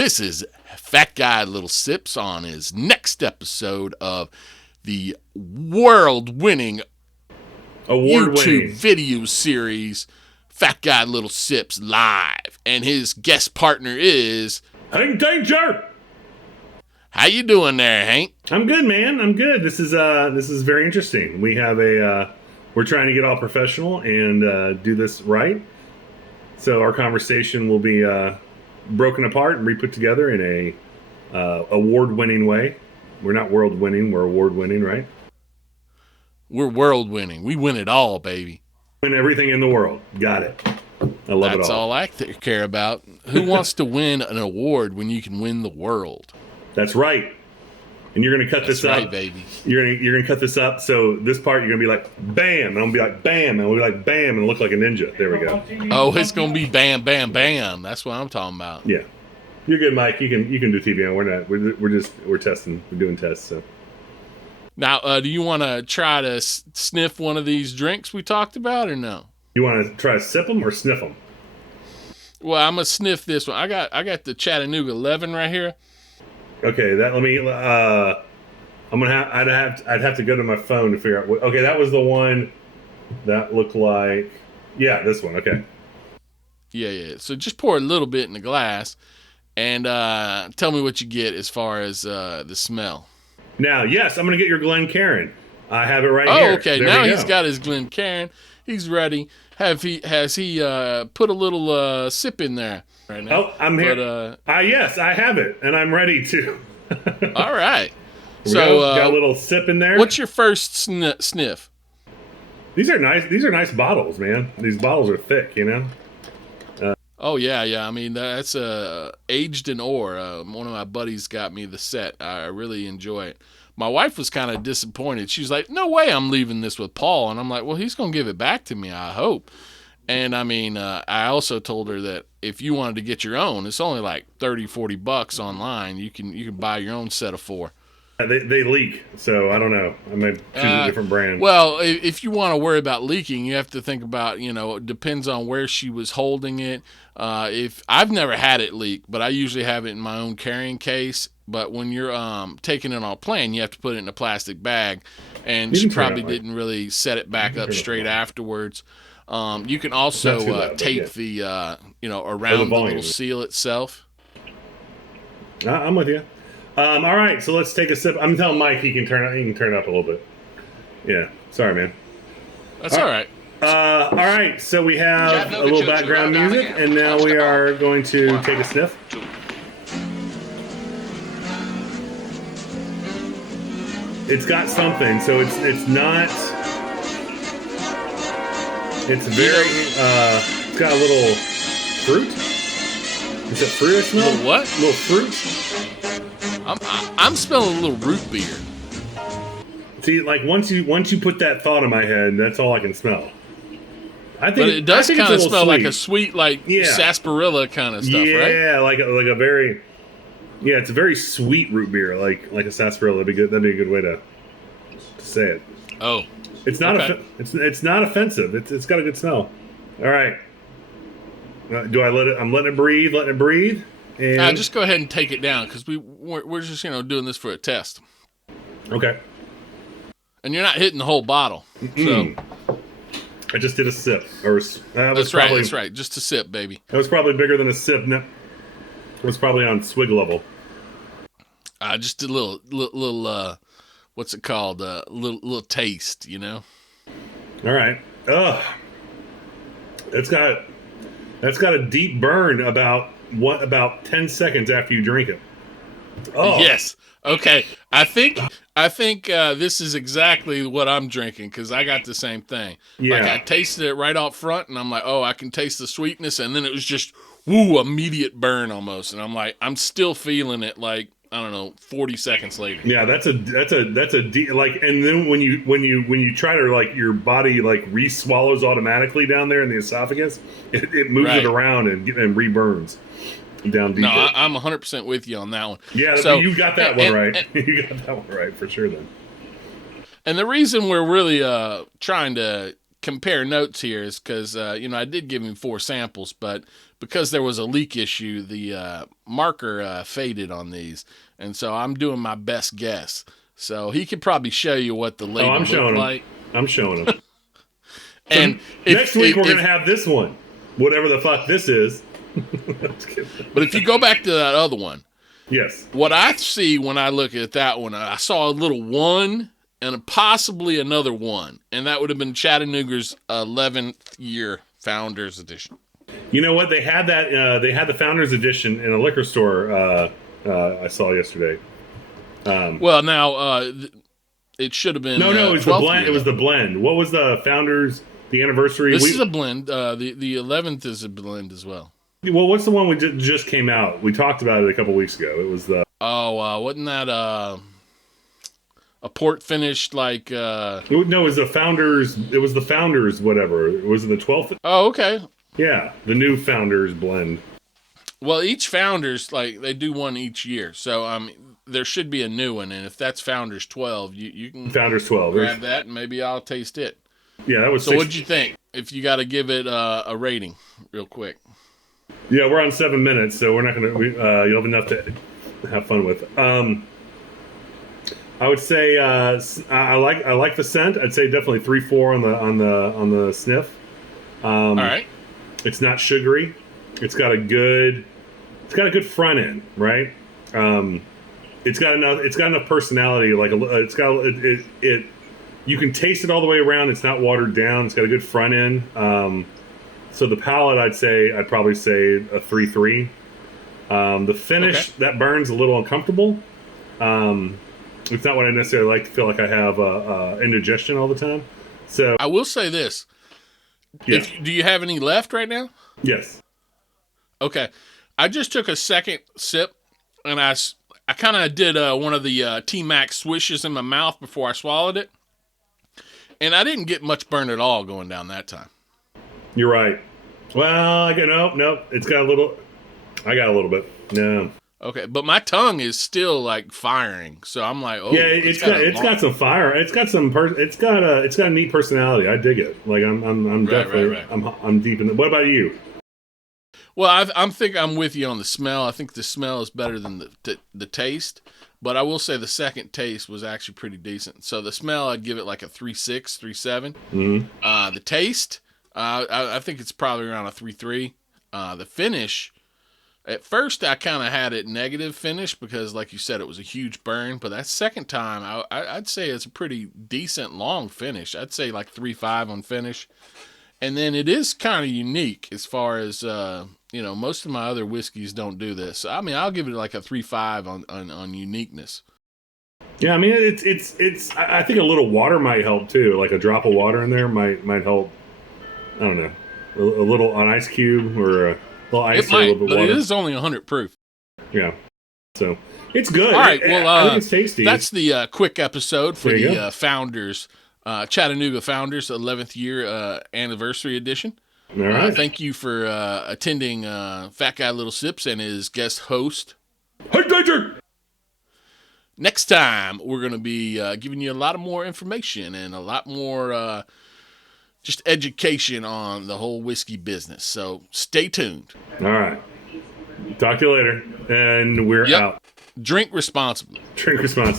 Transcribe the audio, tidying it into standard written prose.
This is Fat Guy Little Sips on his next episode of the world-winning YouTube Award-winning. video series Fat Guy Little Sips Live. And his guest partner is... Hank Danger! How you doing there, Hank? I'm good, man. I'm good. This is very interesting. We have we're trying to get all professional and do this right. So our conversation will be broken apart and re-put together in a award-winning way. We're not world-winning, we're award-winning, right? We're world-winning. We win it all, baby. Win everything in the world. Got it. I love it all. That's all I care about. Who wants to win an award when you can win the world? That's right. And you're gonna cut this up, right, baby. You're gonna cut this up. So this part you're gonna be like bam, and I'm gonna be like bam, and we'll be like bam, and look like a ninja. There we go. Oh, it's gonna be bam, bam, bam. That's what I'm talking about. Yeah, you're good, Mike. You can do TV. We're not. We're testing. We're doing tests. So now, do you want to try to sniff one of these drinks we talked about, or no? You want to try to sip them or sniff them? Well, I'm gonna sniff this one. I got the Chattanooga 11 right here. Okay, that let me. I'd have to go to my phone to figure out. Okay, that was the one that looked like. Yeah, this one. Okay. Yeah. So just pour a little bit in the glass, and tell me what you get as far as the smell. Now, yes, I'm gonna get your Glencairn. I have it right Oh, here. okay. There now we go. he's got his Glencairn. He's ready. Has he put a little sip in there right now? Oh, I'm here. Yes, I have it, and I'm ready to. All right. So got a little sip in there. What's your first sniff? These are nice. These are nice bottles, man. These bottles are thick, you know. Oh yeah. I mean, that's aged in ore. One of my buddies got me the set. I really enjoy it. My wife was kind of disappointed. She's like, "No way, I'm leaving this with Paul." And I'm like, "Well, he's gonna give it back to me, I hope." And I mean, I also told her that if you wanted to get your own, it's only like $30-$40 online. You can buy your own set of 4. They leak, so I don't know. I might choose a different brand. Well, if you want to worry about leaking, you have to think about, it depends on where she was holding it. If I've never had it leak, but I usually have it in my own carrying case. But when you're taking it on a plane, you have to put it in a plastic bag, and she probably didn't really set it back up straight afterwards. You can also tape the around the little seal itself. I'm with you. All right, so let's take a sip. I'm telling Mike he can turn it up a little bit. Yeah, sorry, man. That's all right. All right, so we have a little background music, and now we are going to take a sniff. It's got something, so it's not. It's very. It's got a little fruit. Is it fruit I smell? Little what? Little fruit. I'm smelling a little root beer. See, like once you put that thought in my head, that's all I can smell. I think, but it does kind of smell like a sweet, yeah. sarsaparilla kind of stuff, right? Yeah, like a very. Yeah, it's a very sweet root beer, like a sarsaparilla. That'd be a good way to say it. Oh, it's not okay. it's not offensive. It's got a good smell. All right. Do I let it? I'm letting it breathe. Letting it breathe. And just go ahead and take it down because we're just doing this for a test. Okay. And you're not hitting the whole bottle. So I just did a sip. That's right. Just a sip, baby. That was probably bigger than a sip. No, it was probably on swig level. Just a little what's it called? Little taste, All right. Ugh. That's got a deep burn about 10 seconds after you drink it. Oh. Yes. Okay. I think this is exactly what I'm drinking because I got the same thing. Yeah. Like I tasted it right out front, and I'm like, oh, I can taste the sweetness, and then it was just immediate burn almost, and I'm like, I'm still feeling it like I don't know, 40 seconds later. Yeah, that's a like, and then when you try to like your body like re-swallows automatically down there in the esophagus, it moves it around and reburns down deeper. No, I'm 100% with you on that one. Yeah, so, you got that one right. You got that one right for sure then. And the reason we're really trying to compare notes here is because I did give him 4 samples, but because there was a leak issue, the marker faded on these, and so I'm doing my best guess. So he could probably show you what the label I'm looked showing him. like. I'm showing him. And next week we're gonna have this one, whatever the fuck this is. But if you go back to that other one, yes, what I see when I look at that one, I saw a little 1 and possibly another 1, and that would have been Chattanooga's 11th year Founders Edition. You know what? They had that. They had the Founders Edition in a liquor store. I saw yesterday. Well, now it should have been. No, it was the blend. Year, it was the blend. What was the Founders? The anniversary. This is a blend. The 11th is a blend as well. Well, what's the one we just came out? We talked about it a couple weeks ago. It was the. Wasn't that a port finished like? No, it was the Founders. It was the Founders. Whatever. Was it the 12th? Oh, okay. Yeah, the new Founders blend. Well, each Founders they do one each year, so there should be a new one, and if that's Founders 12, you can Founders 12. grab that, and maybe I'll taste it. Yeah, that was. So, what'd you think? If you got to give it a rating, real quick. Yeah, we're on 7 minutes, so we're not gonna. You'll have enough to have fun with. I would say I like the scent. I'd say definitely 3-4 on the sniff. All right. It's not sugary. It's got a good front end, right? It's got enough personality. Like it. You can taste it all the way around. It's not watered down. It's got a good front end. So the palate, I'd probably say a 3-3. The finish that burns a little uncomfortable. It's not what I necessarily like to feel like I have indigestion all the time. So I will say this. Yeah. Do you have any left right now? Yes. Okay. I just took a second sip, and I kind of did one of the T-Max swishes in my mouth before I swallowed it. And I didn't get much burn at all going down that time. You're right. Well, nope. I got a little bit. No. Okay, but my tongue is still like firing, so I'm like, oh, yeah, it's got some fire. It's got a neat personality. I dig it. Like I'm definitely right. I'm deep in it. What about you? Well, I'm with you on the smell. I think the smell is better than the taste, but I will say the second taste was actually pretty decent. So the smell, I'd give it like a 3.6, 3.7. Mm-hmm. The taste, I think it's probably around a 3.3. The finish. At first, I kind of had it negative finish because, like you said, it was a huge burn. But that second time, I'd say it's a pretty decent long finish. I'd say like 3.5 on finish. And then it is kind of unique as far as, most of my other whiskeys don't do this. I mean, I'll give it like a 3.5 on uniqueness. Yeah, I mean, it's. I think a little water might help too. Like a drop of water in there might help. I don't know, a little an ice cube or a little ice It or a might, little bit but water. it is only 100 proof. Yeah, so it's good. All right, well, I think it's tasty. That's the quick episode for There you the Founders, Chattanooga Founders 11th year anniversary edition. All right. Thank you for attending Fat Guy Little Sips and his guest host. Hey, Danger! Next time, we're going to be giving you a lot of more information and a lot more just education on the whole whiskey business. So stay tuned. All right. Talk to you later. And we're out. Drink responsibly. Drink responsibly.